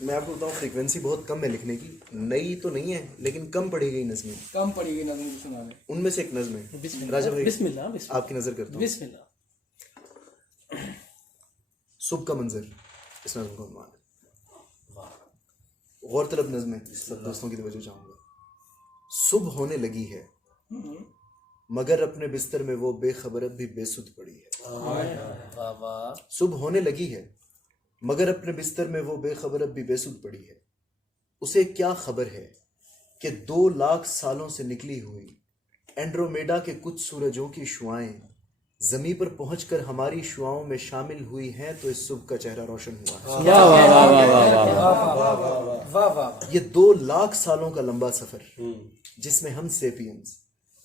میں آپ کو بتاؤں فریکوینسی بہت کم ہے لکھنے کی, نئی تو نہیں ہے لیکن کم پڑھی گئی نظمیں, کم پڑھی گئی نظم سنا دیں. ان میں سے ایک نظم ہے راجہ بھائی, بسم اللہ آپ کی نظر کرتا ہوں. بسم اللہ. صبح کا منظر اس نظم کا عنوان ہے. غور طلب نظم ہے, سب دوستوں کی توجہ چاہوں گا. صبح ہونے لگی ہے مگر اپنے بستر میں وہ بے خبر اب بھی بے سدھ پڑی ہے. صبح ہونے لگی ہے مگر اپنے بستر میں وہ بے خبر اب بھی بے سدھ پڑی ہے. اسے کیا خبر ہے کہ 2 لاکھ سالوں سے نکلی ہوئی اینڈرومیڈا کے کچھ سورجوں کی شعائیں زمیں پر پہنچ کر ہماری شعاؤں میں شامل ہوئی ہیں تو اس صبح کا چہرہ روشن ہوا ہے. یہ 2 لاکھ سالوں کا لمبا سفر جس میں ہم سیپینز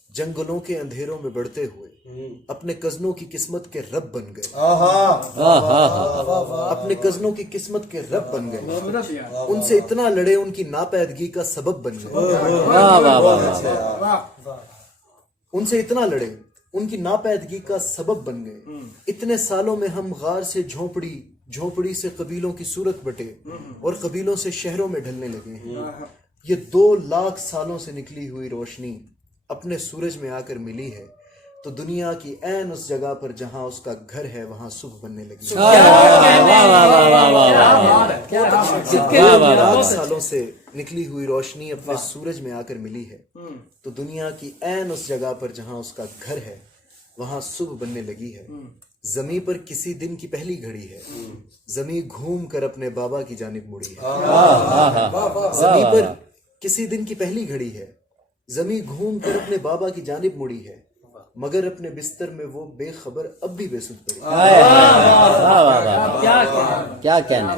جنگلوں کے اندھیروں میں بڑھتے ہوئے اپنے کزنوں کی قسمت کے رب بن گئے, اپنے کزنوں کی قسمت کے رب بن گئے. ان سے اتنا لڑے ان کی ناپیدگی کا سبب بن گئے, ان سے اتنا لڑے ان کی ناپیدگی کا سبب بن گئے. اتنے سالوں میں ہم غار سے جھونپڑی سے قبیلوں کی صورت بٹے اور قبیلوں سے شہروں میں ڈھلنے لگے ہیں. یہ 2 لاکھ سالوں سے نکلی ہوئی روشنی اپنے سورج میں آ کر ملی ہے تو دنیا کی عین اس جگہ پر جہاں اس کا گھر ہے وہاں صبح بننے لگی. 2 لاکھ سالوں سے نکلی ہوئی روشنی اپنے سورج میں آ کر ملی ہے تو دنیا کی عین اس جگہ پر جہاں اس کا گھر ہے وہاں صبح بننے لگی ہے. زمیں پر کسی دن کی پہلی گھڑی ہے, زمیں گھوم کر اپنے بابا کی جانب مڑی ہے. زمیں پر کسی دن کی پہلی گھڑی ہے, زمیں گھوم کر اپنے بابا کی جانب مڑی ہے مگر اپنے بستر میں وہ بے خبر اب بھی بے سدھ پڑی. کیا کہنے